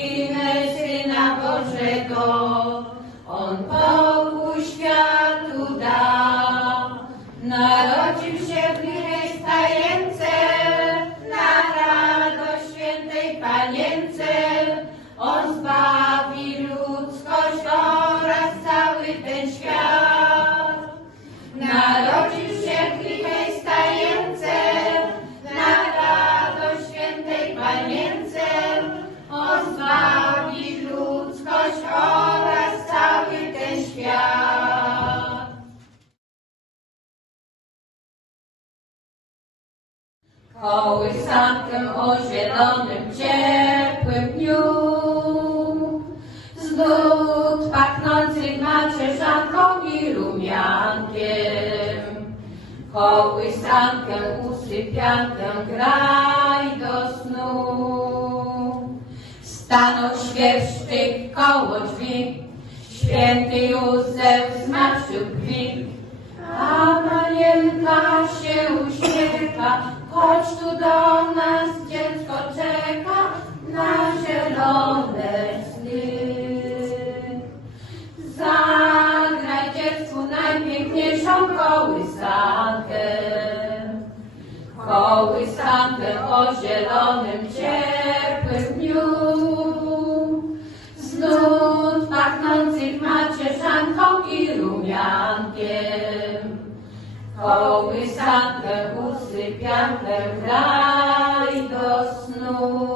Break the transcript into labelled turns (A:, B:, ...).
A: Syna Bożego, On Pan. Kołysankę o zielonym, ciepłym dniu. Z nut pachnących macierzanką i rumiankiem. Kołysankę, usypiankę, graj do snu. Stanął świerszczyk koło drzwi, święty Józef zmarszczył krwi. A panienka się uśmiecha, chodź tu do nas, dziecko czeka na zielone sny. Zagraj dziecku najpiękniejszą kołysankę, kołysankę o zielonym, ciepłym dniu. Z pianę grali do snu.